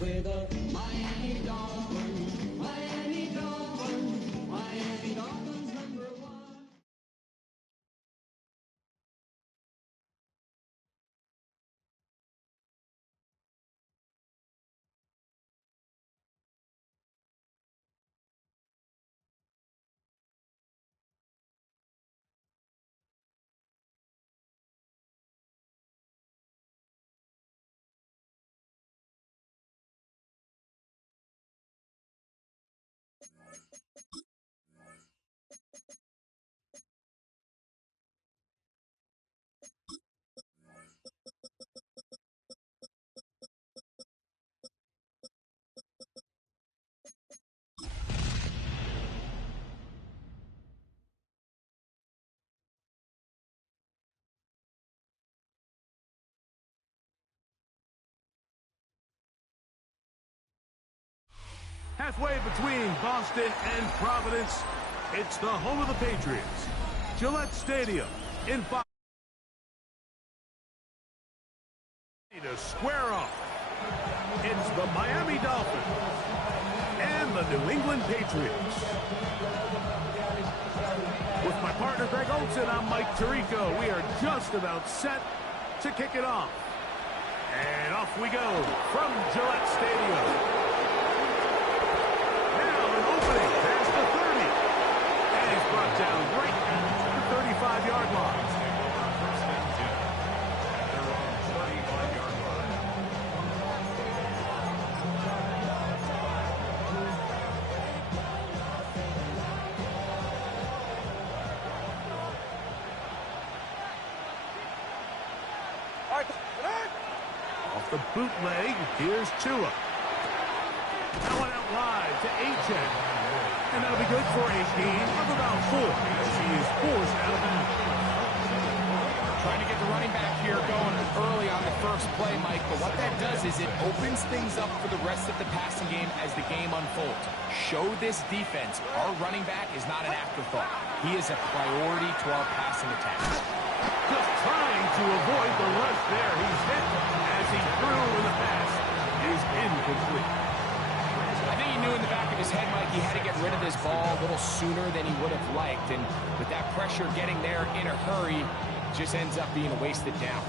with the Miami Dolphins, Miami Dolphins, Miami Dolphins #1. Halfway between Boston and Providence, it's the home of the Patriots. Gillette Stadium in Fox. To square off, it's the Miami Dolphins and the New England Patriots. With my partner Greg Olson, I'm Mike Tirico. We are just about set to kick it off. And off we go from Gillette Stadium. Brought down right at the 35-yard line. Off the bootleg, here's Tua. That one out wide to H.N. And that'll be good for a gain of about 4 as he is forced out of bounds. Trying to get the running back here going early on the first play, Mike, but what that does is it opens things up for the rest of the passing game as the game unfolds. Show this defense our running back is not an afterthought. He is a priority to our passing attack. Just trying to avoid the rush there. He's hit as he threw in the pass. Is incomplete. I think he knew in the back of his head, Mike, he had to get rid of this ball a little sooner than he would have liked. And with that pressure getting there in a hurry, just ends up being a wasted down.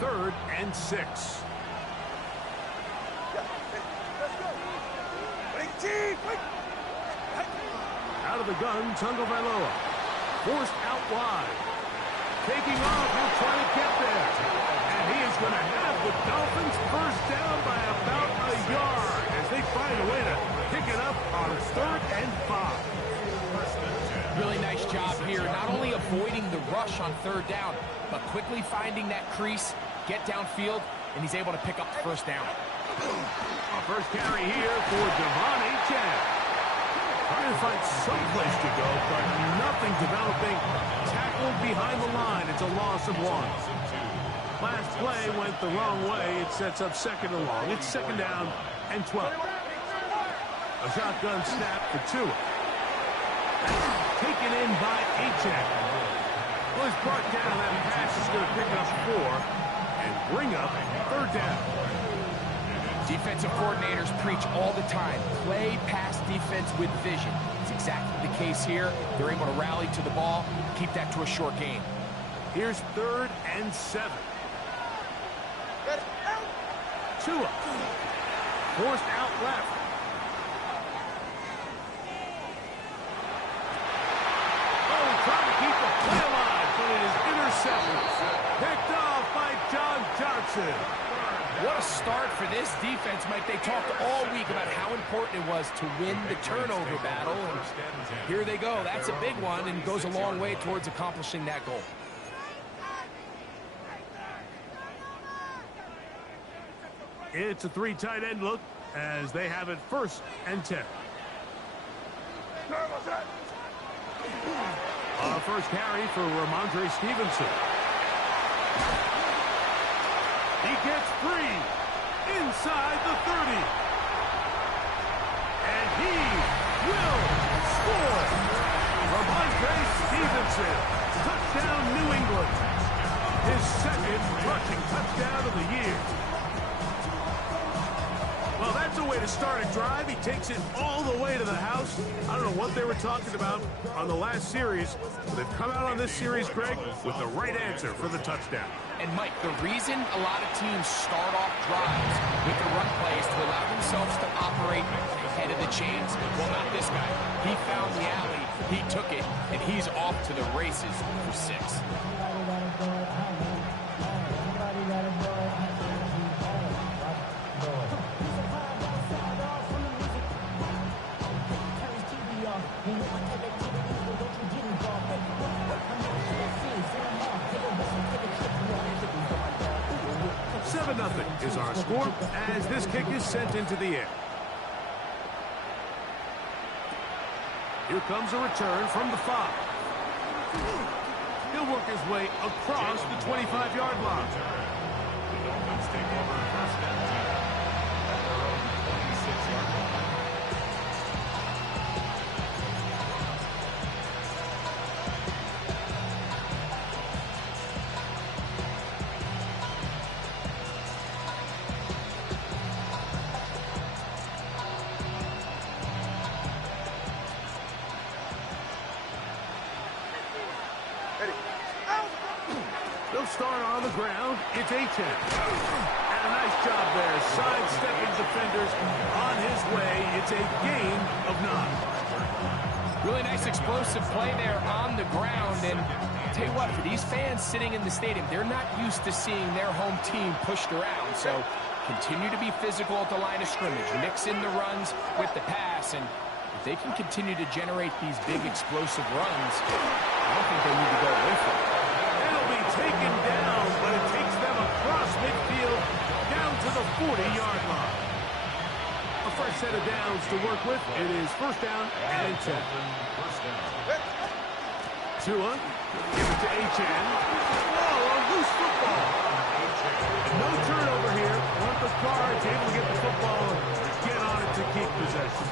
3rd and 6. Out of the gun, Tagovailoa. Forced out wide. Taking off, he'll try to get there. And he is going to have the Dolphins first down by about a yard as they find a way to pick it up on 3rd and 5. Really nice job here, not only avoiding the rush on 3rd down, but quickly finding that crease, get downfield, and he's able to pick up the first down. A first carry here for Devon Achane. Trying to find some place to go, but nothing developing. Tackled behind the line. It's a loss of 1. Last play went the wrong way. It sets up 2nd and long. It's 2nd down and 12. A shotgun snap for Tua. Taken in by Achane. Well, he's brought down. That pass is going to pick up 4 and bring up 3rd down. Defensive coordinators preach all the time, play pass defense with vision. It's exactly the case here. They're able to rally to the ball, keep that to a short game. Here's 3rd and 7. Tua. Forced out left. Oh, trying to keep the play alive, but it is intercepted. Picked off by John Johnson. What a start for this defense, Mike. They talked all week about how important it was to win the turnover battle. And here they go. That's a big one and goes a long way towards accomplishing that goal. It's a 3 tight end look as they have it 1st and 10. First carry for Ramondre Stevenson. He gets free inside the 30. And he will score. Ramondre Stevenson. Touchdown, New England. His second rushing touchdown of the year. Well, that's a way to start a drive. He takes it all the way to the house. I don't know what they were talking about on the last series, but they've come out on this series, Greg, with the right answer for the touchdown. And, Mike, the reason a lot of teams start off drives with the run play is to allow themselves to operate ahead of the chains. Well, not this guy. He found the alley, he took it, and he's off to the races for 6. Nothing is our score as this kick is sent into the air. Here comes a return from the 5. He'll work his way across the 25-yard line. The Dolphins take over first and 10 at their own 26-yard line. They'll start on the ground. It's A-10. And a nice job there, sidestepping defenders on his way. It's a gain of 9. Really nice explosive play there on the ground. And I'll tell you what, for these fans sitting in the stadium, they're not used to seeing their home team pushed around. So continue to be physical at the line of scrimmage. Mix in the runs with the pass. And if they can continue to generate these big explosive runs, I don't think they need to go away from it. It'll be taken down, but it takes them across midfield down to the 40-yard line. A fresh set of downs to work with. It is first down and 10. Tua, give it to H.N. Oh, a loose football. No turnover here. Want the Cards able to get the football, get on it to keep possession.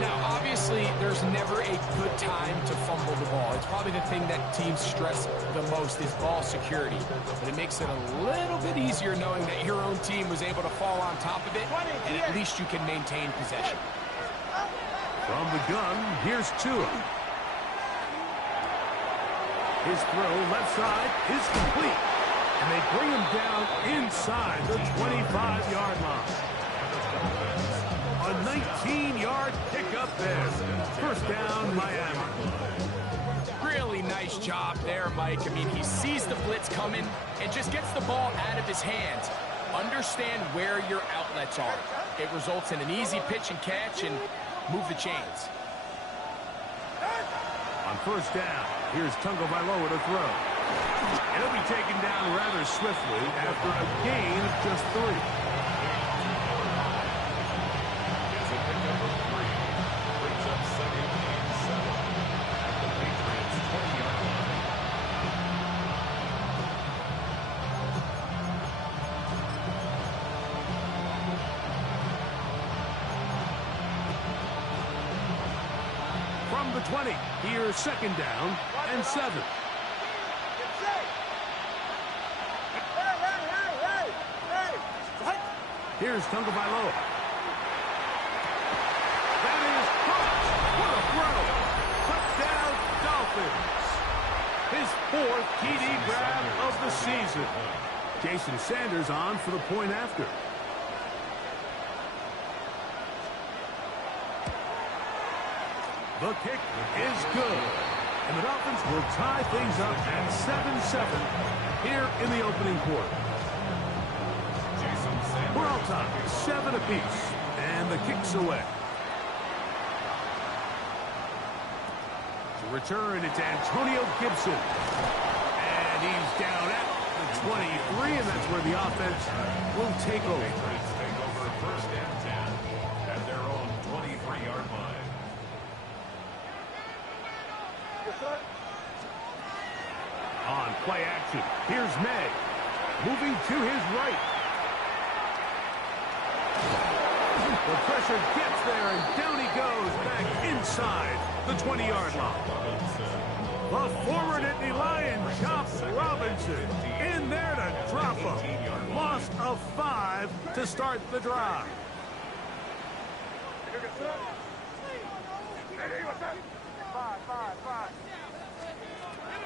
Now, obviously, there's never a good time to fumble the ball. It's probably the thing that teams stress the most is ball security. But it makes it a little bit easier knowing that your own team was able to fall on top of it, and at least you can maintain possession. From the gun, here's Tua. His throw left side is complete. And they bring him down inside the 25-yard line. A 19-yard pickup there. First down, Miami. Really nice job there, Mike. I mean, he sees the blitz coming and just gets the ball out of his hands. Understand where your outlets are. It results in an easy pitch and catch and move the chains. On first down, here's Tagovailoa to throw. And he'll be taken down rather swiftly after a gain of just 3. From the 20, here's second down and 7. Here's Tagovailoa. That is caught. What a throw. Touchdown, Dolphins. His 4th TD grab of the season. Jason Sanders on for the point after. The kick is good. And the Dolphins will tie things up at 7-7 here in the opening quarter. We're all tied, 7 apiece, and the kick's away. To return, it's Antonio Gibson. And he's down at the 23, and that's where the offense will take over. Patriots take over first and 10 at their own 23-yard line. On play action, here's May. Moving to his right. The pressure gets there, and down he goes back inside the 20-yard line. The former Nittany Lion, Chop Robinson, in there to drop him. Loss of 5 to start the drive.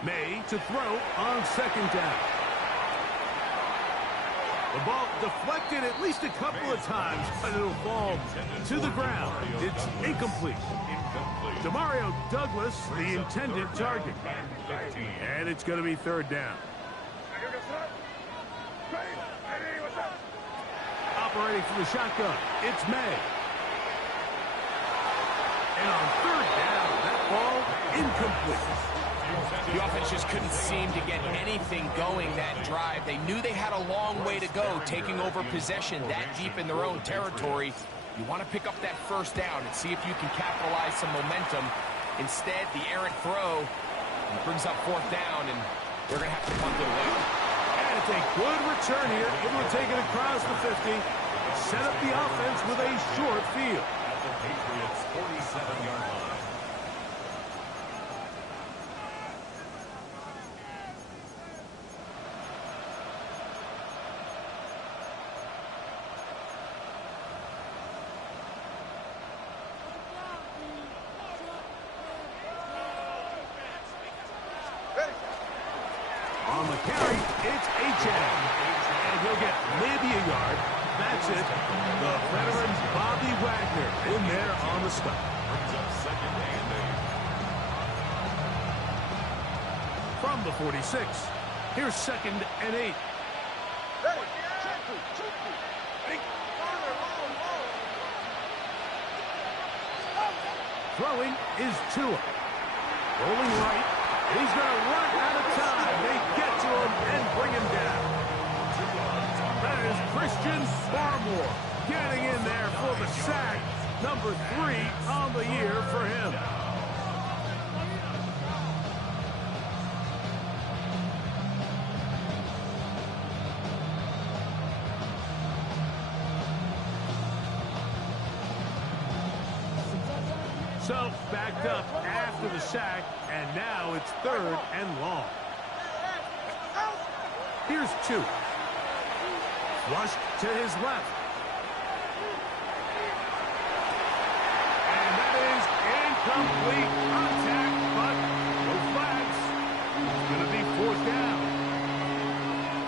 May to throw on second down. The ball deflected at least a couple of times, but it'll fall to the ground. It's incomplete. Demario Douglas, the intended target. And it's going to be third down. Operating from the shotgun, it's May. And on third down, that ball incomplete. The offense just couldn't seem to get anything going that drive. They knew they had a long way to go, taking over possession that deep in their own territory. You want to pick up that first down and see if you can capitalize some momentum. Instead, the errant throw brings up fourth down, and they're going to have to punt it away. And it's a good return here. Able to take it across the 50. Set up the offense with a short field. At the Patriots' 47-yard line. On the carry, it's H.M. And he'll get maybe a yard. That's it. The veteran Bobby Wagner in there on the stop. Brings up second and 8. From the 46, here's second and 8. Throwing is Tua. Rolling right. He's going to run out of time. They get to him and bring him down. That is Christian Barmore getting in there for the sack. Number 3 on the year for him. So, backed up after the sack, and now it's third and long. Here's 2. Flushed to his left. And that is incomplete contact, but no flags. It's going to be fourth down.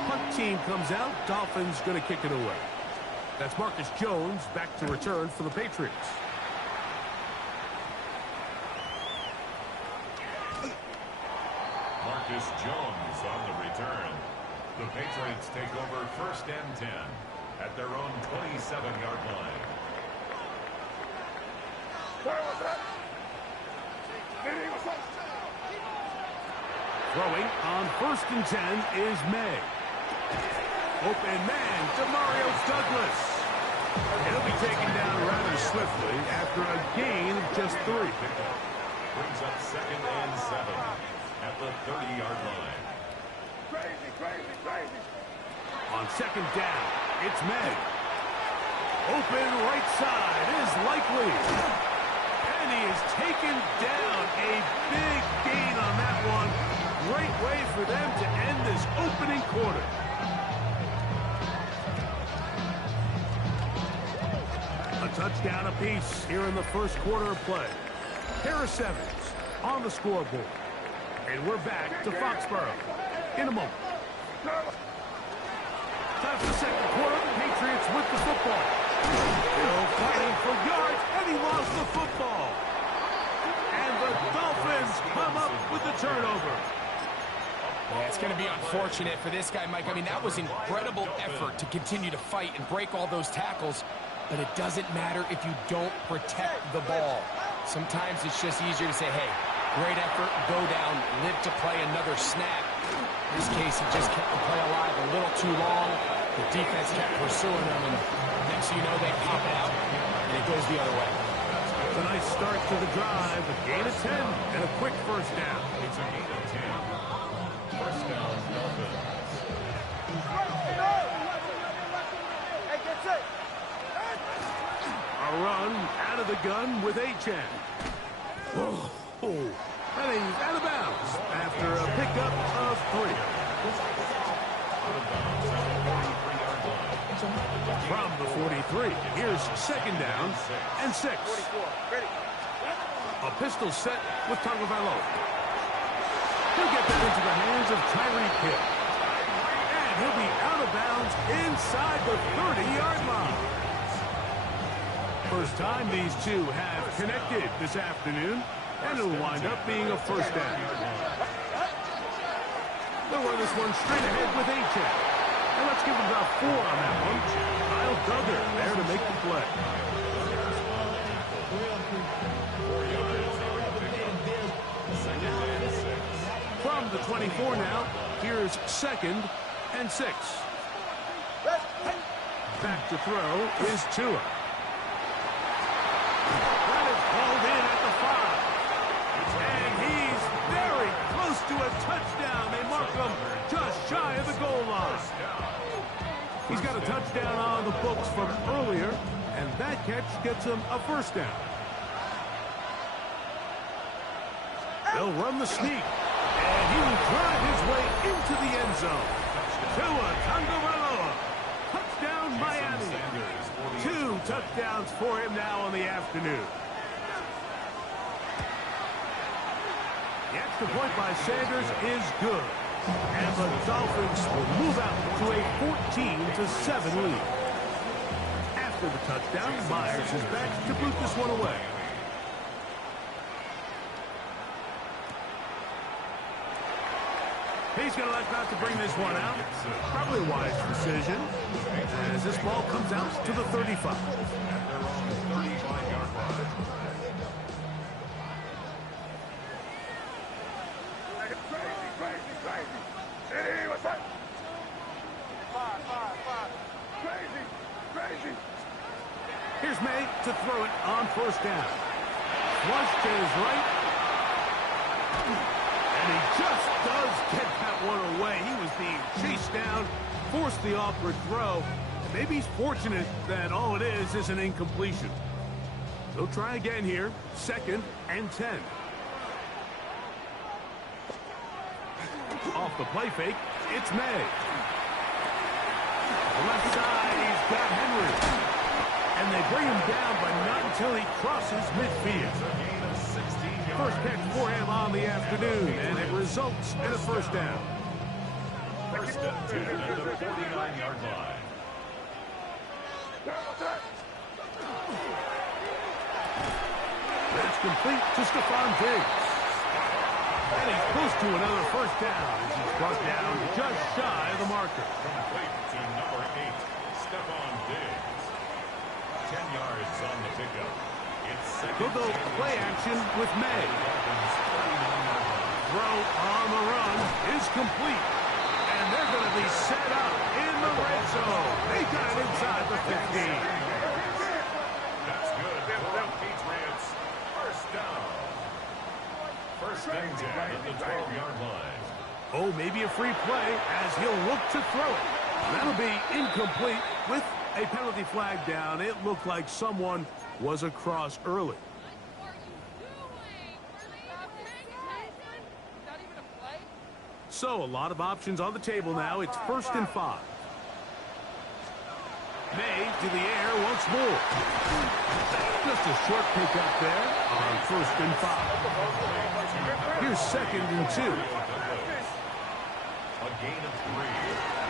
Punt team comes out. Dolphins going to kick it away. That's Marcus Jones back to return for the Patriots. Marcus Jones on the return. The Patriots take over first and 10 at their own 27-yard line. Throwing on first and 10 is May. Open man, Demario Douglas. He'll be taken down rather swiftly after a gain of just 3. Brings up second and 7 at the 30-yard line. On second down, it's May. Open right side is likely. And he is taken down. A big gain on that one. Great way for them to end this opening quarter. A touchdown apiece here in the first quarter of play. Harris Evans on the scoreboard. And we're back to Foxborough in a moment. Time for the second quarter. Patriots with the football. Still fighting for yards, and he lost the football. And the Dolphins come up with the turnover. Yeah, it's going to be unfortunate for this guy, Mike. I mean, that was incredible effort to continue to fight and break all those tackles, but it doesn't matter if you don't protect the ball. Sometimes it's just easier to say, hey, great effort, go down, live to play another snap. In this case, he just kept the play alive a little too long. The defense kept pursuing him, and next thing you know, they pop it out, and it goes the other way. It's a nice start to the drive, a gain of 10, and a quick first down. It's a gain of 10. First down, Dolphins. A run out of the gun with H.M. Oh, And he's out of bounds after a pickup of 3. From the 43, here's 2nd down and 6. A pistol set with Tagovailoa. He'll get that into the hands of Tyreek Hill. And he'll be out of bounds inside the 30-yard line. First time these two have connected this afternoon, and it'll wind up being a 1st down. They'll run this one straight ahead with A-Check. And let's give him about 4 on that one. Kyle Duggar there to make the play. From the 24 now, here's 2nd and 6. Back to throw is Tua. That is called in at the 5. And he's very close to a touchdown. They mark him just shy of the goal line. He's got a touchdown on the books from earlier, and that catch gets him a 1st down. They'll run the sneak, and he will drive his way into the end zone. Tua Tagovailoa, touchdown Miami. 2 touchdowns for him now on the afternoon. The extra point by Sanders is good. And the Dolphins will move out to a 14-7 lead. After the touchdown, Myers is back to boot this one away. He's going to elect not to bring this one out. Probably a wise decision, as this ball comes out to the 35. Here's May to throw it on 1st down. Flush to his right. And he just does get that one away. He was being chased down, forced the awkward throw. Maybe he's fortunate that all it is an incompletion. He'll try again here. 2nd and 10. Off the play fake, it's May. The left side, he's got Henry. And they bring him down, but not until he crosses midfield. 1st catch for him on the afternoon, and it results in a 1st down. 1st and 10 at the 49-yard line. That's complete to Stephon Diggs. And he's close to another 1st down as he's brought down just shy of the marker. Complete to number 8, Stephon Diggs. 10 yards on the pickup. They'll go play action with May. Throw on the run is complete. And they're going to be set up in the red zone. They got it inside the 15. That's good for the Patriots. 1st down. 1st and 10 at the 12-yard line. Oh, maybe a free play as he'll look to throw it. That'll be incomplete with a penalty flag down. It looked like someone was across early. So a lot of options on the table now. It's 1st and 5. May to the air once more. Just a short pickup there on 1st and 5. Here's 2nd and 2. A gain of 3.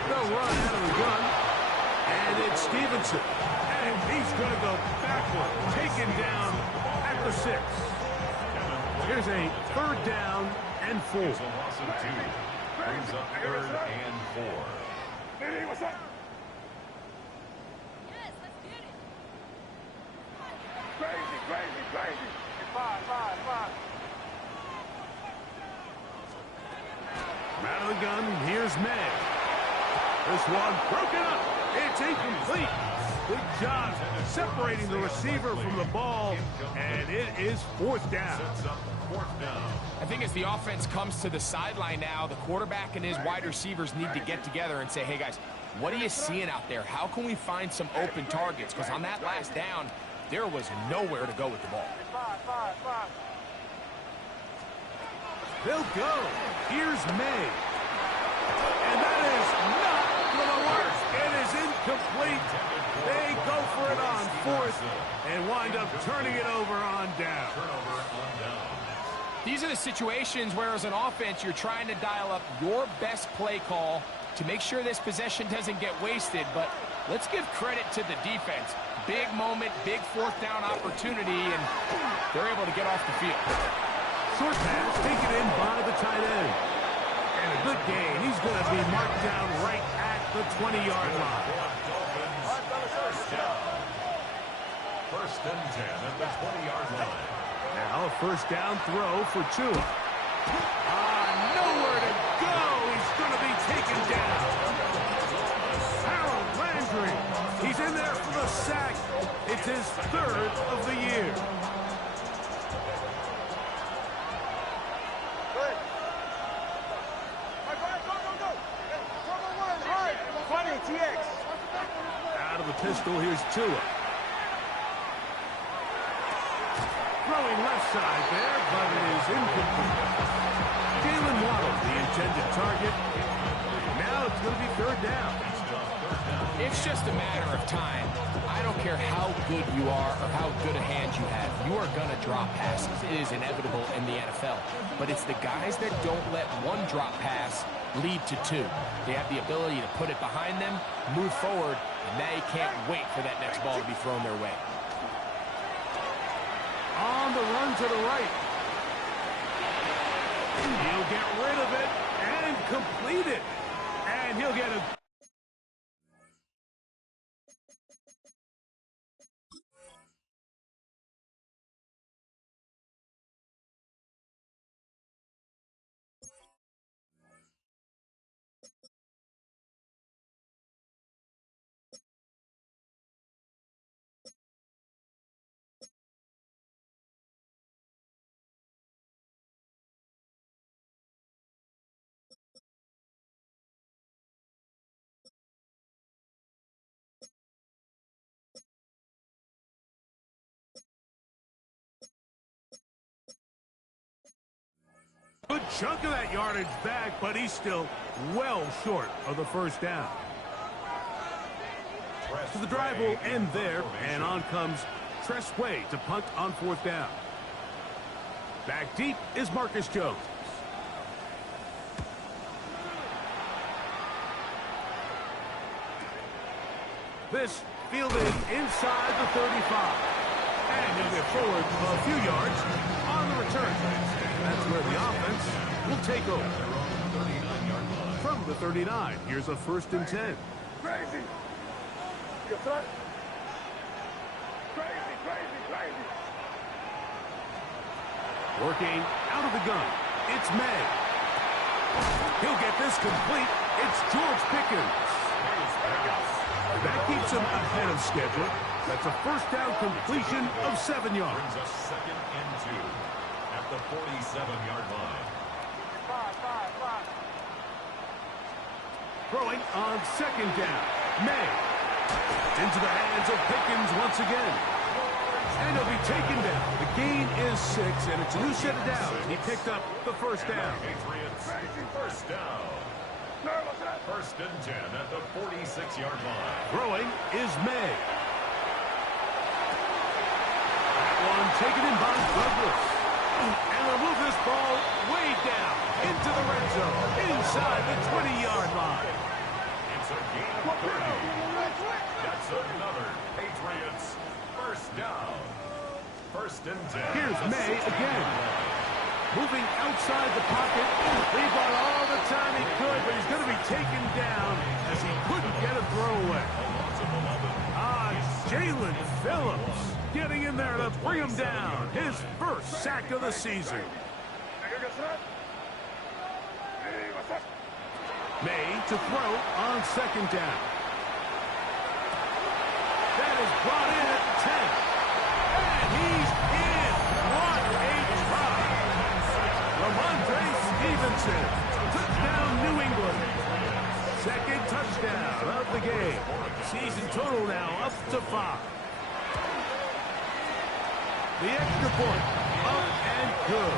They'll run out of the gun. And it's Stevenson. And he's going to go backward. Taken down at the 6. Here's a 3rd down and 4. It's a loss of 2. Brings up 3rd and 4. What's up? Crazy. 5. Out of the gun, here's May. This one broken up. It's incomplete. Good job separating the receiver from the ball, and it is 4th down. I think as the offense comes to the sideline now, the quarterback and his wide receivers need to get together and say, hey, guys, what are you seeing out there? How can we find some open targets? Because on that last down, there was nowhere to go with the ball. They'll go. Here's May. And that is not going to work. It is incomplete. They go for it on fourth and wind up turning it over on down. These are the situations where, as an offense, you're trying to dial up your best play call to make sure this possession doesn't get wasted. But let's give credit to the defense. Big moment, big fourth down opportunity, and they're able to get off the field. Short pass taken in by the tight end. And a good gain. He's going to be marked down right at the 20-yard line. First and 10 at the 20-yard line. Now a first down throw for Tua. Nowhere to go. He's going to be taken down. Harold Landry. He's in there for the sack. It's his third of the year. Out of the pistol, here's Tua. Throwing left side there, but it is incomplete. Jalen Waddle, the intended target. Now it's going to be third down. It's just a matter of time. I don't care how good you are or how good a hand you have. You are going to drop passes. It is inevitable in the NFL. But it's the guys that don't let one drop pass lead to two. They have the ability to put it behind them, move forward, and they can't wait for that next ball to be thrown their way. On the run to the right. He'll get rid of it and complete it. And he'll get a... Good chunk of that yardage back, but he's still well short of the first down. So the drive will end there, and on comes Tressway to punt on fourth down. Back deep is Marcus Jones. This fielded inside the 35. And he'll get forward a few yards on the return. That's where the offense will take over. From the 39, here's a first and 10. Crazy. You're threat. Crazy, crazy, crazy. Working out of the gun. It's May. He'll get this complete. It's George Pickens. That keeps him ahead of schedule. That's a first down completion of 7 yards. Brings us second and 2 at the 47-yard line. Five. Throwing on second down. May. Into the hands of Pickens once again. And he'll be taken down. The gain is 6, and it's a new set of downs. He picked up the first down. Patriots, first down. First and 10 at the 46-yard line. Throwing is May. That one taken in by Douglas. And they'll move this ball way down into the red zone, inside the 20-yard line. It's a gain of 30. That's another Patriots first down. First and 10. Here's May again. Moving outside the pocket. He bought all the time he could, but he's going to be taken down as he couldn't get a throwaway. Jalen Phillips getting in there to bring him down. His first sack of the season. May to throw on second down. That is brought in at the 10. And he's in. What a try. Ramondre Stevenson. Touchdown, New England. Second touchdown of the game. Season total now up to 5. The extra point up And good.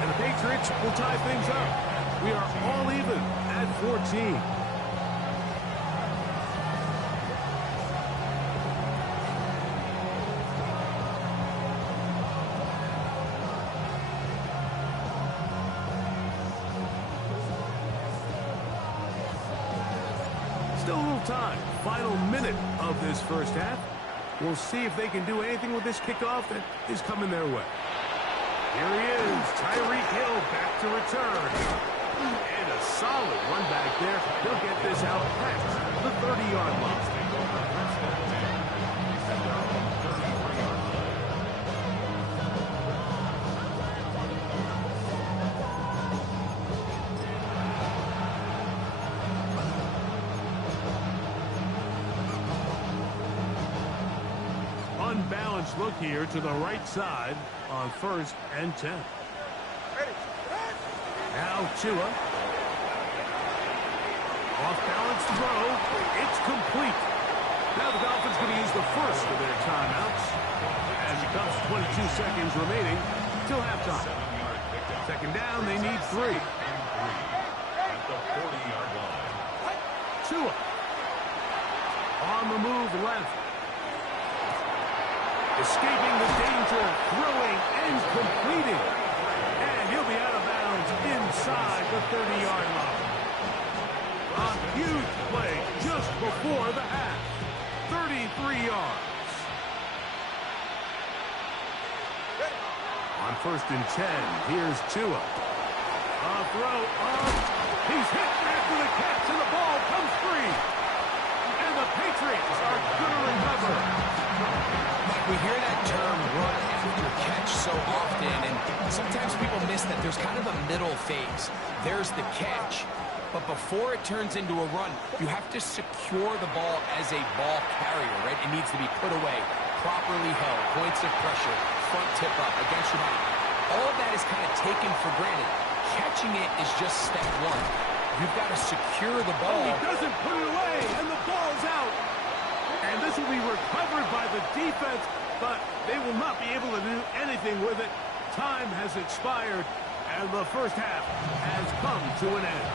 And the Patriots will tie things up. We are all even at 14. Still a little time. Final minute of this first half. We'll see if they can do anything with this kickoff that is coming their way. Here he is, Tyreek Hill back to return. And a solid run back there. He'll get this out past the 30-yard line. Unbalanced look here to the right side on 1st and 10. Now Tua. Off balance throw. It's complete. Now the Dolphins going to use the first of their timeouts as it comes 22 seconds remaining till halftime. Second down, they need 3. At the 40-yard line. Tua. On the move left. Escaping the danger, throwing and completing. And he'll be out of bounds inside the 30-yard line. A huge play just before the half. 33 yards. On 1st and 10, here's Tua. A throw up. He's hit after the catch, and the ball comes free. And the Patriots are going to recover. We hear that term run after catch so often, and sometimes people miss that there's kind of a middle phase. There's the catch, but before it turns into a run, you have to secure the ball as a ball carrier, right? It needs to be put away, properly held, points of pressure, front tip up, against your back. All of that is kind of taken for granted. Catching it is just step 1. You've got to secure the ball. Oh, he doesn't put it away, and the ball's out. And this will be recovered by the defense, but they will not be able to do anything with it. Time has expired, and the first half has come to an end.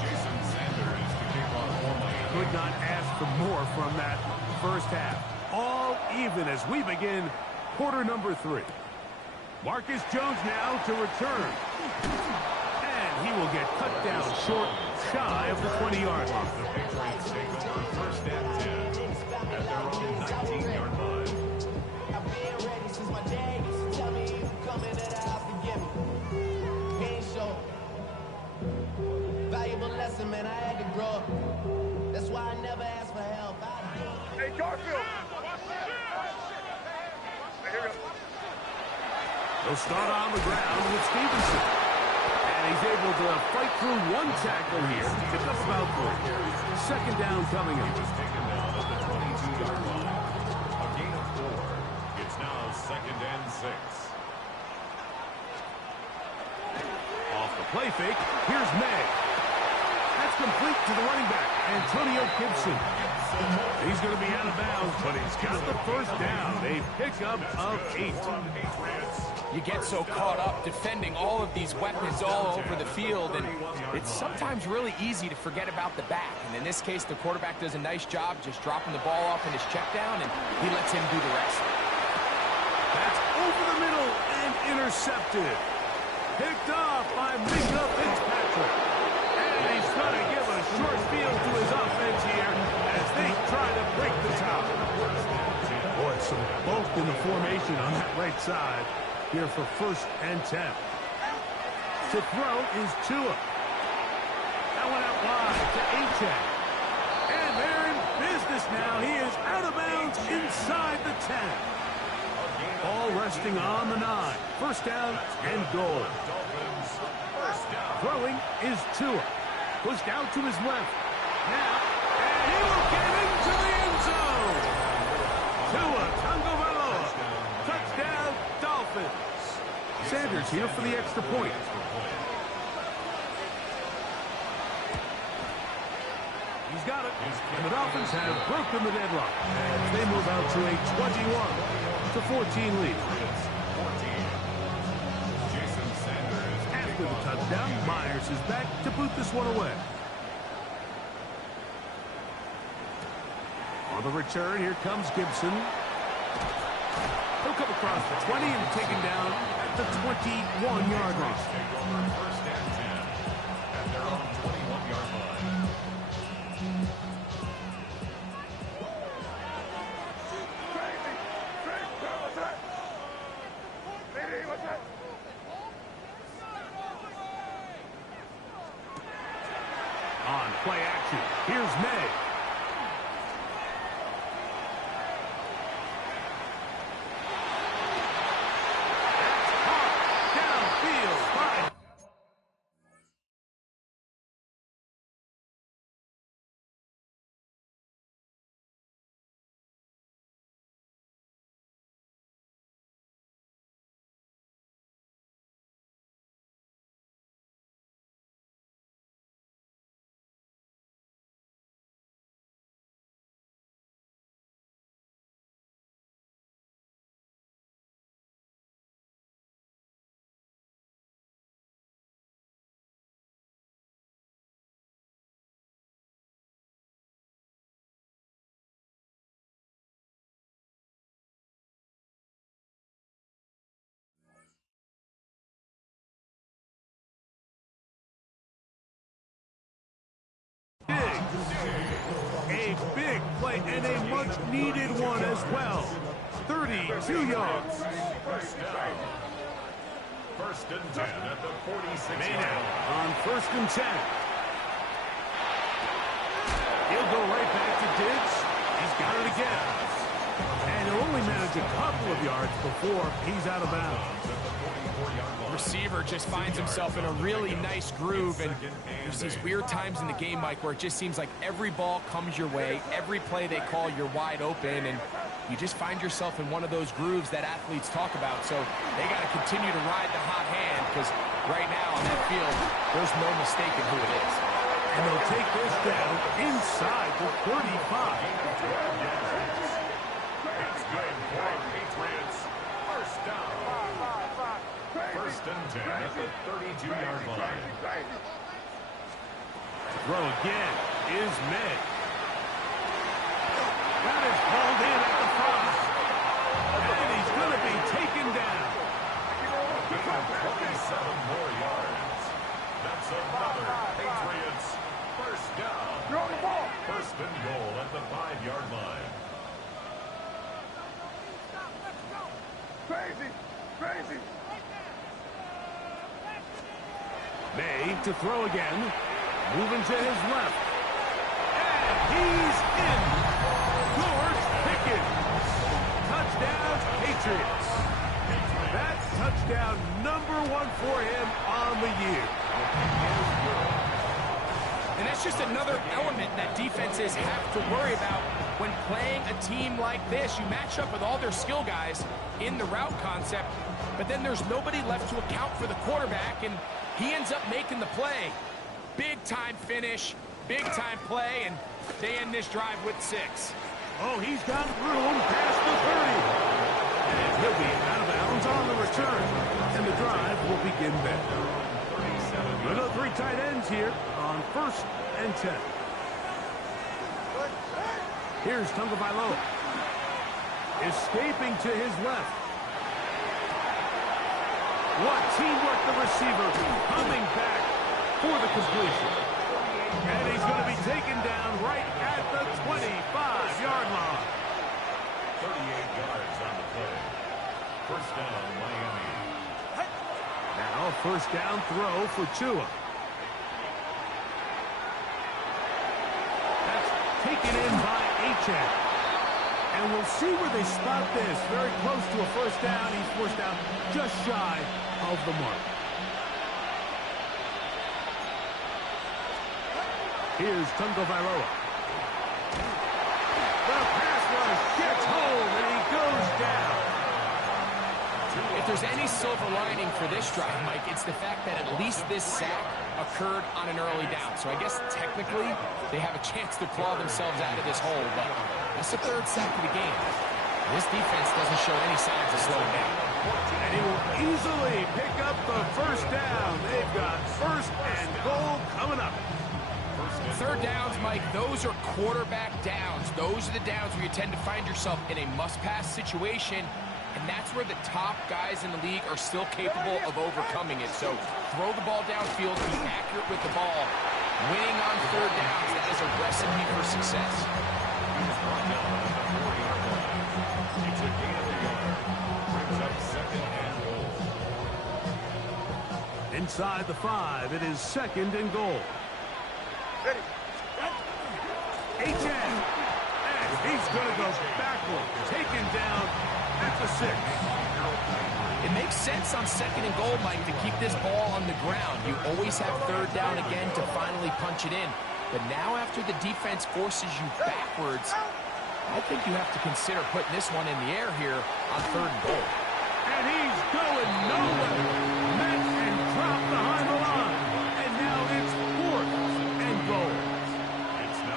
Jason Sanders to kick off for Miami. Could not ask for more from that first half. All even as we begin quarter number 3. Marcus Jones now to return. And he will get cut down short, shy of the 20-yard line. The Patriots take over 1st and 10 at their own 19-yard line. I've been ready since my dad used to tell me if you come into the house to get me. He ain't show. Valuable lesson, man, I had to grow up. That's why I never asked for help. Hey, Garfield. Hey, here we go. They'll start on the ground with Stevenson. And he's able to fight through one tackle here. Pick up about 4. Second down coming up. He was taken down at the 22-yard line. A gain of 4. It's now 2nd and 6. Off the play fake, here's May. That's complete to the running back, Antonio Gibson. He's going to be out of bounds, but he's got the first down. A pickup of 8. You get so caught up defending all of these weapons all over the field, and it's sometimes really easy to forget about the back. And in this case, the quarterback does a nice job just dropping the ball off in his check down, and he lets him do the rest. That's over the middle and intercepted. Picked off by Minka Fitzpatrick. And he's trying to give a short field to his offense here as they try to break the top. Boy, some bulk in the formation on that right side here for 1st and 10. To throw is Tua. That one out wide to Achane. And they're in business now. He is out of bounds inside the 10. Ball resting on the 9. 1st down and goal. Throwing is Tua. Pushed out to his left. Now, and he will get into the end zone. Tua Tagovailoa. Touchdown, Dolphins. Sanders here for the extra point. He's got it. And the Dolphins have broken the deadlock as they move out to a 21-14 lead. After the touchdown, Myers is back to boot this one away. On the return, here comes Gibson. He'll come across the 20 and taken down at the 21-yard line. First and 10 at their own 21-yard line. On play action, here's May. A big play and a much-needed one as well. 32 yards. First and 10 at the 46-yard line. On first and 10. He'll go right back to Diggs. He's got it again. And he'll only manage a couple of yards before he's out of bounds. Receiver just finds himself in a really nice groove, and there's these weird times in the game, Mike, where it just seems like every ball comes your way, every play they call, you're wide open, and you just find yourself in one of those grooves that athletes talk about. So they got to continue to ride the hot hand, because right now on that field, there's no mistaking who it is. And they'll take this down inside the 35. It's good for Patriots. First down. First and 10 at the 32-yard line. Throw again is May. That is called in at the 5. And he's going to be taken down. 27 more yards. That's another Patriots first down. First and goal at the 5-yard line. Crazy. May to throw again. Moving to his left. And he's in. George Pickens. Touchdown, Patriots. That's touchdown number 1 for him on the year. And that's just another element that defenses have to worry about when playing a team like this. You match up with all their skill guys in the route concept, but then there's nobody left to account for the quarterback, and he ends up making the play. Big-time finish, big-time play, and they end this drive with 6. Oh, he's got room past the 30. And he'll be out of bounds on the return. And the drive will begin then. We'll go 3 tight ends here on first and 10. Here's Tagovailoa. Escaping to his left. What teamwork, the receiver coming back for the completion. And he's going to be taken down right at the 25-yard line. 38 yards on the play. First down, Miami. Now, first down throw for Tua. That's taken in by Achane. And we'll see where they spot this. Very close to a first down. He's forced out just shy of the mark. Here's Tagovailoa. The pass rush gets home, and he goes down. If there's any silver lining for this drive, Mike, it's the fact that at least this sack occurred on an early down. So I guess technically they have a chance to claw themselves out of this hole, but that's the third sack of the game. This defense doesn't show any signs of slowing down. And he will easily pick up the first down. They've got first and goal coming up. Third downs, Mike, those are quarterback downs. Those are the downs where you tend to find yourself in a must-pass situation, and that's where the top guys in the league are still capable of overcoming it. So throw the ball downfield, be accurate with the ball. Winning on third downs, that is a recipe for success. Inside the 5, it is second and goal. H.N. And he's going to go backwards, taken down at the 6. It makes sense on second and goal, Mike, to keep this ball on the ground. You always have third down again to finally punch it in. But now after the defense forces you backwards, I think you have to consider putting this one in the air here on third and goal. And he's going nowhere. Met and dropped behind the line. And now it's fourth and goal.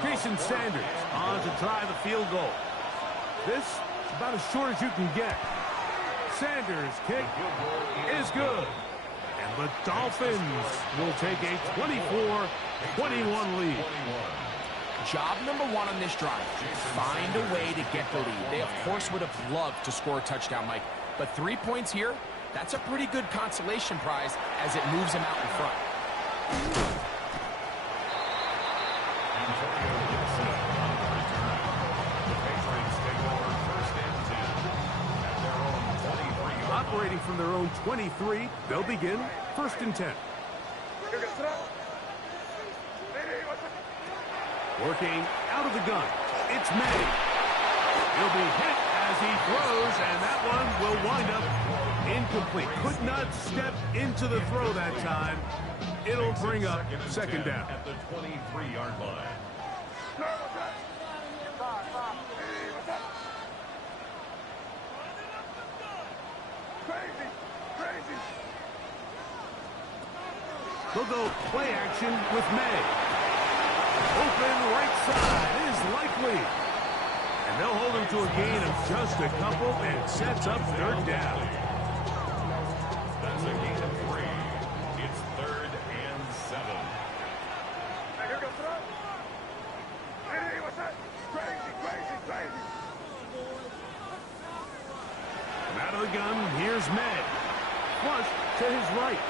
Jason Sanders on to try the field goal. This is about as short as you can get. Sanders' kick is good. And the Dolphins will take a 24-21 lead. Job number one on this drive, find a way to get the lead. They, of course, would have loved to score a touchdown, Mike. But 3 points here, that's a pretty good consolation prize as it moves them out in front. Operating from their own 23, they'll begin first and 10. Working out of the gun, it's May. He'll be hit as he throws, and that one will wind up incomplete. Could not step into the throw that time. It'll bring up second down. At the 23-yard line. They'll go play action with May. Open right side is likely. And they'll hold him to a gain of just a couple and sets up third down. That's a gain of 3. It's 3rd and 7. From out of the gun, here's May. Flush to his right.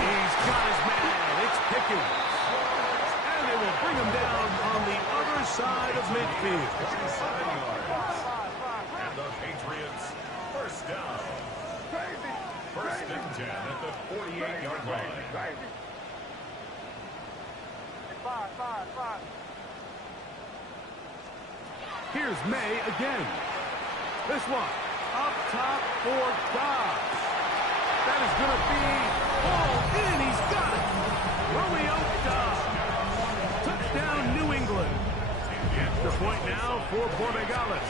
He's got his man. It's Pickens. And they will bring him down on the other side of midfield. 27 yards. And the Patriots, first down. First and 10 at the 48-yard line. Here's May again. This one up top for Dobbs. That is going to be hauled in. He's got it. Romeo Dobbs. Touchdown, New England. The extra point now for Borregales.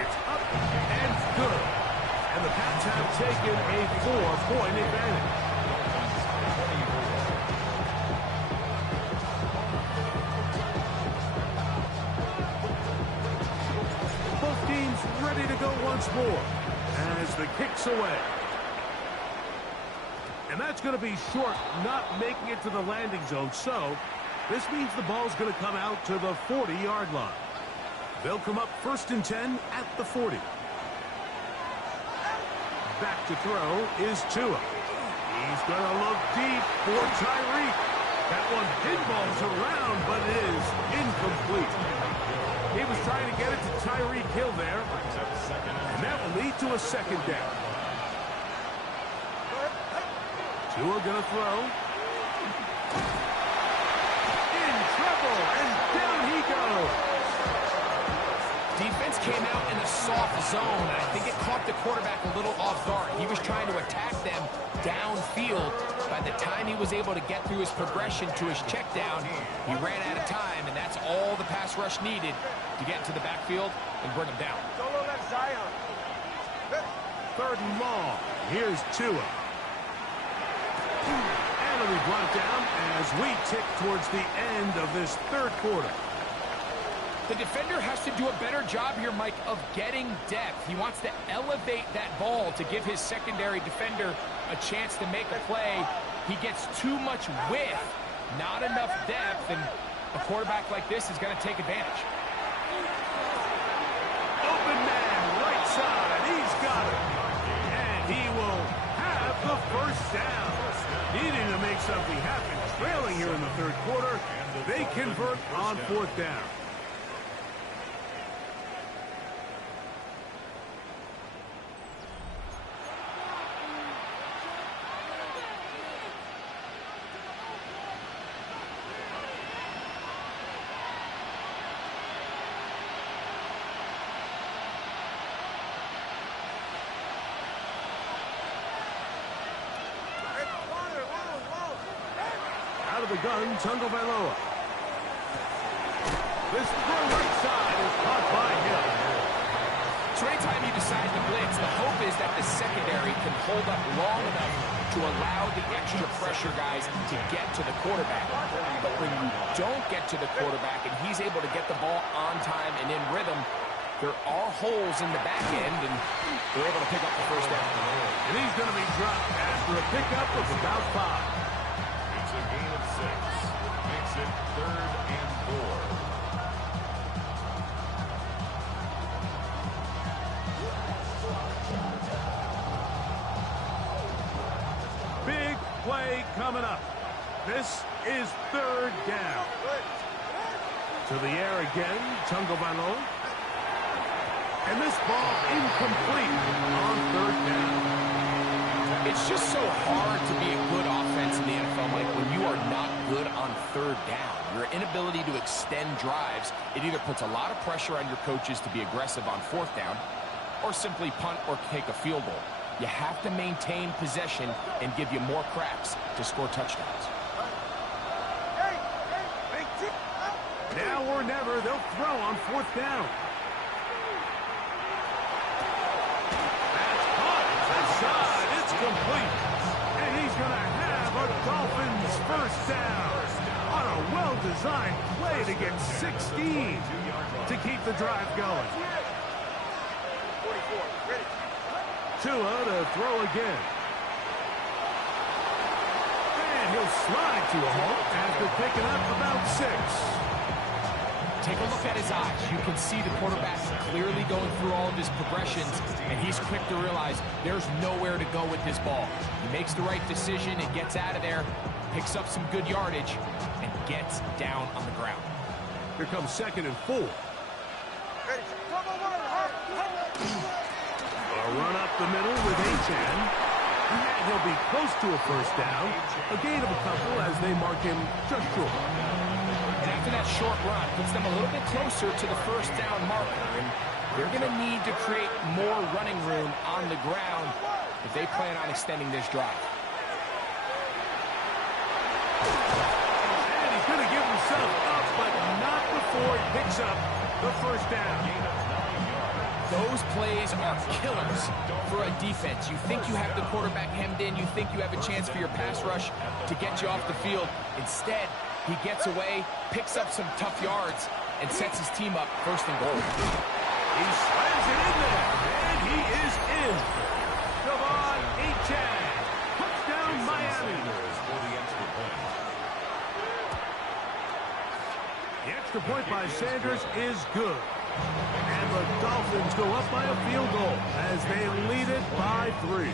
It's up and good. And the Pats have taken a 4-point advantage. Both teams ready to go once more as the kick's away. And that's going to be short, not making it to the landing zone. So this means the ball's going to come out to the 40-yard line. They'll come up first and 10 at the 40. Back to throw is Tua. He's going to look deep for Tyreek. That one pinballs around, but it is incomplete. He was trying to get it to Tyreek Hill there. And that will lead to a second down. Tua going to throw. In trouble, and down he goes. defense came out in a soft zone, and I think it caught the quarterback a little off guard. He was trying to attack them downfield. By the time he was able to get through his progression to his check down, he ran out of time, and that's all the pass rush needed to get into the backfield and bring him down. Solo that Zion. 3rd and long. Here's Tua. And it'll be brought down as we tick towards the end of this 3rd quarter. The defender has to do a better job here, Mike, of getting depth. He wants to elevate that ball to give his secondary defender a chance to make a play. He gets too much width, not enough depth, and a quarterback like this is going to take advantage. Open man, right side. He's got it. And he will have the 1st down. Needing to make something happen, trailing here in the 3rd quarter. They convert on 4th down. Out of the gun, Tagovailoa. This throw right side is caught by him. So anytime you decide to blitz, the hope is that the secondary can hold up long enough to allow the extra pressure guys to get to the quarterback. But when you don't get to the quarterback and he's able to get the ball on time and in rhythm, there are holes in the back end, and they're able to pick up the 1st down. And he's going to be dropped after a pickup of about 5. It's a gain of 6. Makes it 3rd and 4. Big play coming up. This is 3rd down. To the air again, Tagovailoa. And this ball incomplete on 3rd down. It's just so hard to be a good offense in the NFL, Mike, when you are not good on 3rd down. Your inability to extend drives, it either puts a lot of pressure on your coaches to be aggressive on 4th down or simply punt or take a field goal. You have to maintain possession and give you more cracks to score touchdowns. Now or never, they'll throw on 4th down. That's caught. Inside. It's complete. And he's going to have a Dolphins 1st down on a well-designed play to get 16 to keep the drive going. 44. Ready. Tua to throw again. And he'll slide to a halt after picking up about 6. Take a look at his eyes. You can see the quarterback clearly going through all of his progressions, and he's quick to realize there's nowhere to go with this ball. He makes the right decision and gets out of there, picks up some good yardage, and gets down on the ground. Here comes 2nd and 4. Ready. A run up the middle with Achan. And he'll be close to a 1st down. A gain of a couple as they mark him just short. And after that short run, puts them a little bit closer to the 1st down marker. And they're going to need to create more running room on the ground if they plan on extending this drive. And he's going to give himself up, but not before he picks up the 1st down. Those plays are killers for a defense. You think you have the quarterback hemmed in. You think you have a chance for your pass rush to get you off the field. Instead, he gets away, picks up some tough yards, and sets his team up 1st and goal. He slams it in there, and he is in. Devon Achan. Touchdown, Miami. The extra point by Sanders is good. And the Dolphins go up by a field goal as they lead it by 3.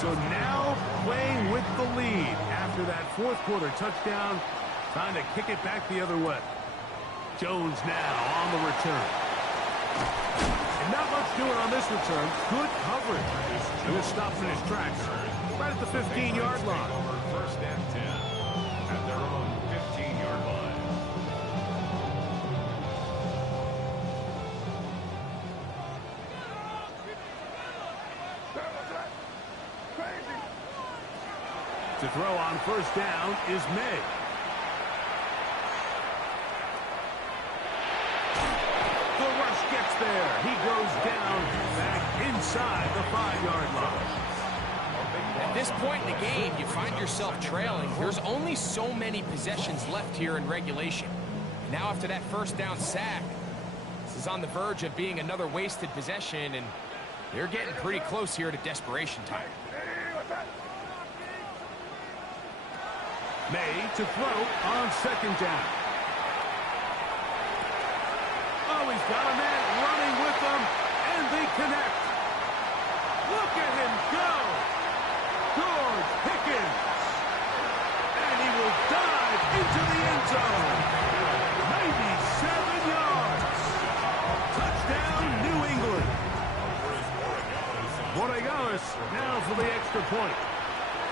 So now playing with the lead after that 4th quarter touchdown, trying to kick it back the other way. Jones now on the return. Not much doing on this return. Good coverage. And this stops in his tracks. Right at the 15-yard line. First and 10 at their own 15-yard line. To throw on first down is May. The rush gets there. He goes down back inside the 5-yard line. At this point in the game, you find yourself trailing. There's only so many possessions left here in regulation. And now after that first down sack, this is on the verge of being another wasted possession, and they're getting pretty close here to desperation time. May to throw on second down. Oh, he's got a man running with them, and they connect. Look at him go! George Pickens! And he will dive into the end zone. 97 yards. Touchdown, New England. Borregales now for the extra point.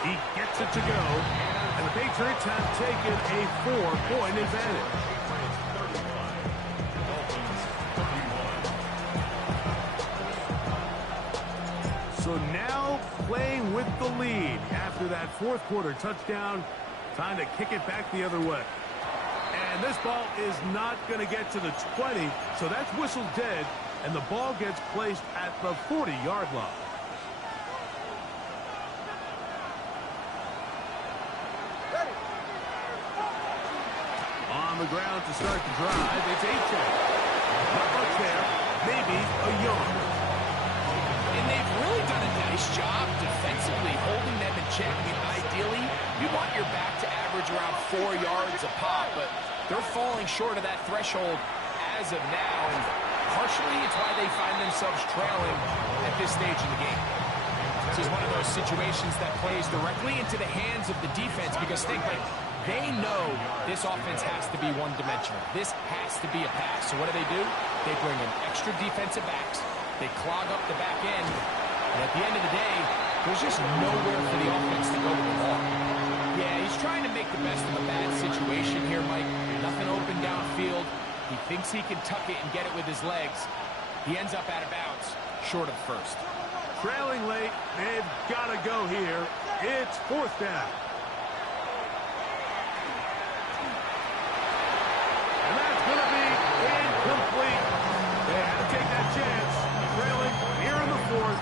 He gets it to go, and the Patriots have taken a 4-point advantage. So now playing with the lead after that fourth quarter touchdown, time to kick it back the other way. And this ball is not going to get to the 20, so that's whistled dead, and the ball gets placed at the 40-yard line. On the ground to start the drive, it's A-Check. Not much there, maybe a yard. And they've really done a nice job defensively holding them in check. I mean, ideally, you want your back to average around 4 yards a pop, but they're falling short of that threshold as of now, and partially it's why they find themselves trailing at this stage in the game. This is one of those situations that plays directly into the hands of the defense, because think, like, they know this offense has to be one-dimensional. This has to be a pass. So what do? They bring in extra defensive backs. They clog up the back end. And at the end of the day, there's just nowhere for the offense to go with the ball. Yeah, he's trying to make the best of a bad situation here, Mike. Nothing open downfield. He thinks he can tuck it and get it with his legs. He ends up out of bounds, short of first. Trailing late, they've got to go here. It's fourth down. And that's going to be incomplete. They had to take that chance. Trailing here in the fourth.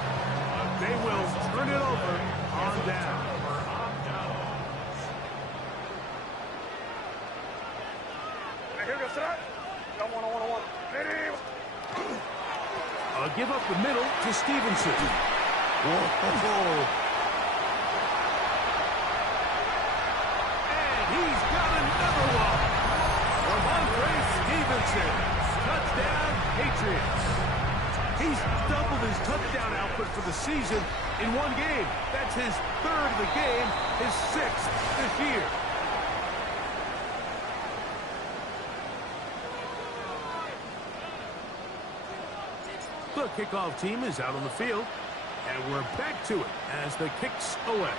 They will turn it over on down. Give up the middle to Stevenson. Whoa. And he's got another one. Stevenson. Touchdown, Patriots. He's doubled his touchdown output for the season in one game. That's his third of the game, his sixth this year. The kickoff team is out on the field, and we're back to it as the kick's away.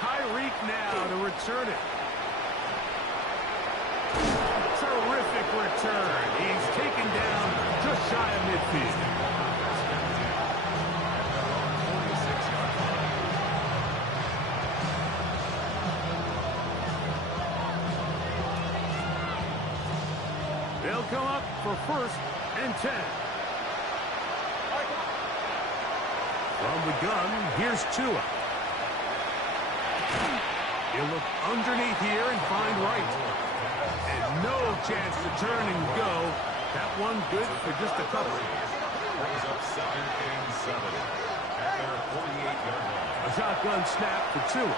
Tyreek now to return it. Terrific return. He's taken down just shy of midfield. They'll come up for first and 10. From the gun, here's Tua. He'll look underneath here and find right. And no chance to turn and go. That one good for just a couple. Brings up 2nd and 7 at their 48-yard line. A shotgun snap for Tua.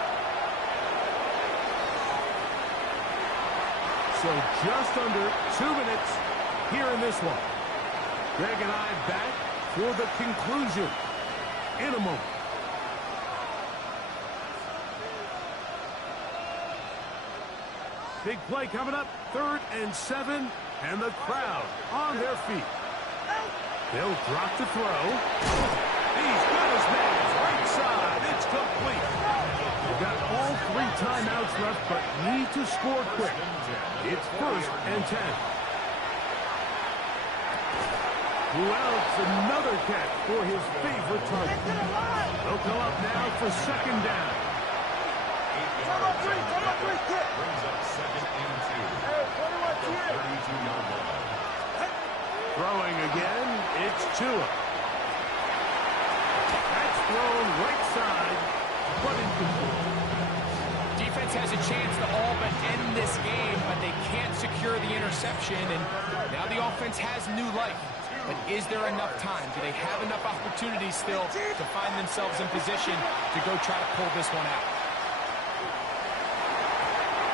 So just under 2 minutes here in this one. Greg and I back for the conclusion in a moment. Big play coming up, 3rd and 7, and the crowd on their feet. They'll drop to throw. He's got his man. Right side. It's complete. They've got all 3 timeouts left, but need to score quick. It's 1st and 10. Who else? Another catch for his favorite target. They'll come up now for 2nd down. Come on, three, kick. Brings up 2nd and 2. Hey, 21 here. 32-yard line. Throwing again, it's Tua. That's thrown right side, but incomplete. Defense has a chance to all but end this game, but they can't secure the interception, and now the offense has new life. But is there enough time? Do they have enough opportunities still to find themselves in position to go try to pull this one out?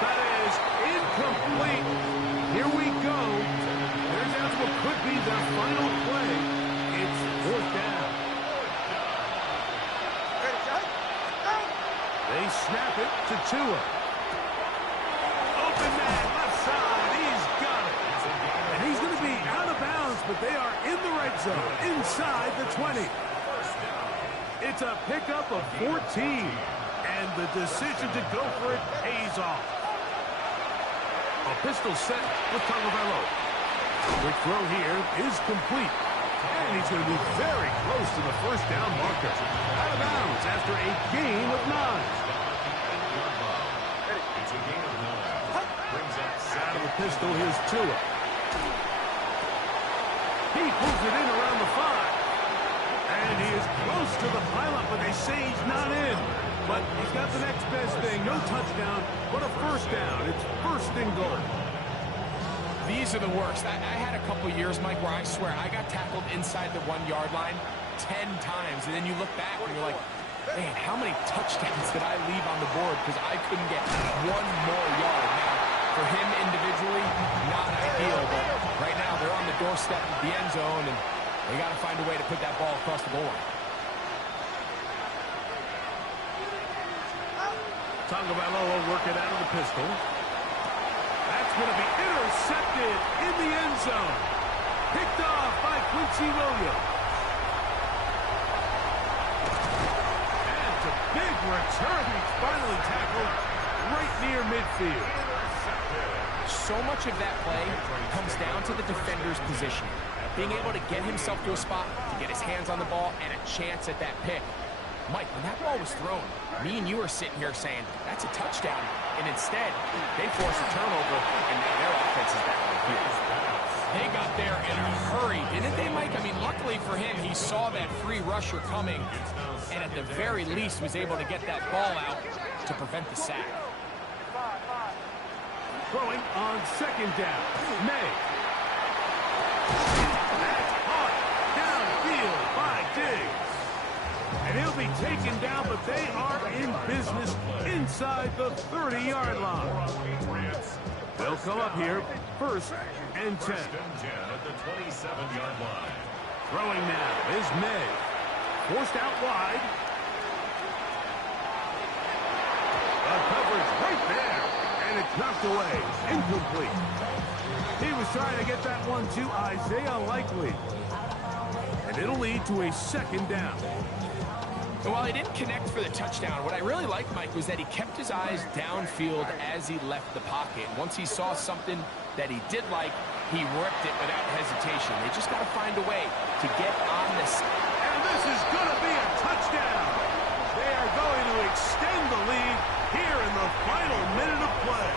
That is incomplete. Here we go. There's out what could be their final play. It's 4th down. They snap it to Tua. Open man, left side. He's got it. And he's going to be out of bounds, but they are in the red zone, inside the 20. It's a pickup of 14, and the decision to go for it pays off. A pistol set with Tagovailoa. Quick throw here is complete. And he's going to be very close to the 1st down marker. Out of bounds after a gain of 9. It's a gain of 9. Brings up Out of the pistol, here's Tua. He pulls it in around the 5. And he is close to the pileup, but they say he's not in. But he's got the next best thing. No touchdown, but a 1st down. It's 1st and goal. These are the worst. I had a couple years, Mike, where I swear I got tackled inside the 1-yard line 10 times. And then you look back and you're like, man, how many touchdowns did I leave on the board because I couldn't get 1 more yard? Now, for him individually, not ideal, but right now they're on the doorstep of the end zone, and they got to find a way to put that ball across the goal line. Tagovailoa work it out of the pistol. That's going to be intercepted in the end zone. Picked off by Quincy Williams. And it's a big return. He's finally tackled right near midfield. So much of that play comes down to the defender's position. Being able to get himself to a spot, to get his hands on the ball, and a chance at that pick. Mike, when that ball was thrown, me and you were sitting here saying, that's a touchdown. And instead, they force a turnover, and now their offense is back on the field. They got there in a hurry, didn't they, Mike? I mean, luckily for him, he saw that free rusher coming, and at the very least was able to get that ball out to prevent the sack. Throwing on 2nd down. May. That's hard. Downfield by Diggs. And he'll be taken down, but they are in business inside the 30-yard line. They'll come up here 1st and 10. 1st and 10 at the 27-yard line. Throwing now is May. Forced out wide. The coverage right there. And it's knocked away. Incomplete. He was trying to get that one to Isaiah Likely. And it'll lead to a 2nd down. And while he didn't connect for the touchdown, what I really liked, Mike, was that he kept his eyes downfield as he left the pocket. Once he saw something that he did like, he ripped it without hesitation. They just got to find a way to get on this. And this is going to be a touchdown. They are going to extend the lead here in the final minute of play.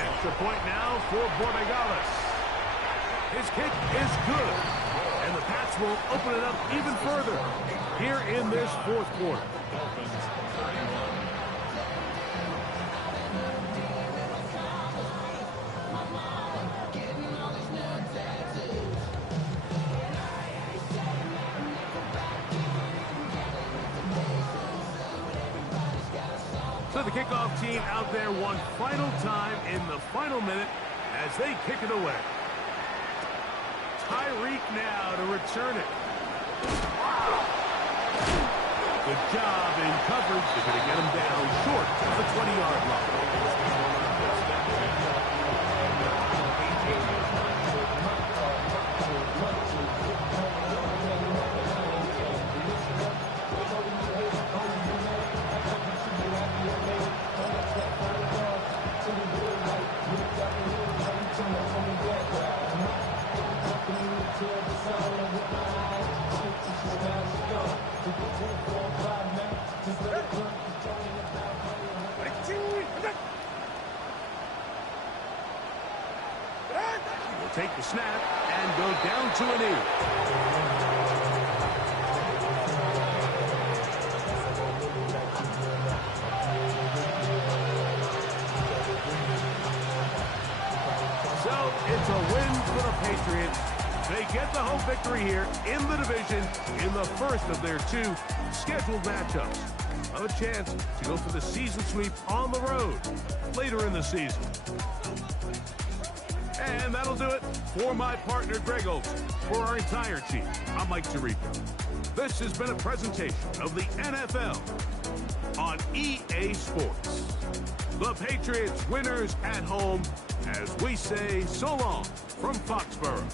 The extra point now for Borregales. His kick is good. And the Pats will open it up even further here in this 4th quarter. So the kickoff team out there one final time in the final minute as they kick it away. Tyreek now to return it. Good job in coverage. They're going to get him down short of the 20-yard line. the snap and go down to a knee. So it's a win for the Patriots. They get the home victory here in the division in the first of their 2 scheduled matchups. A chance to go for the season sweep on the road later in the season. And that'll do it for my partner, Greg Olson. For our entire team, I'm Mike Tirico. This has been a presentation of the NFL on EA Sports. The Patriots winners at home, as we say so long from Foxborough.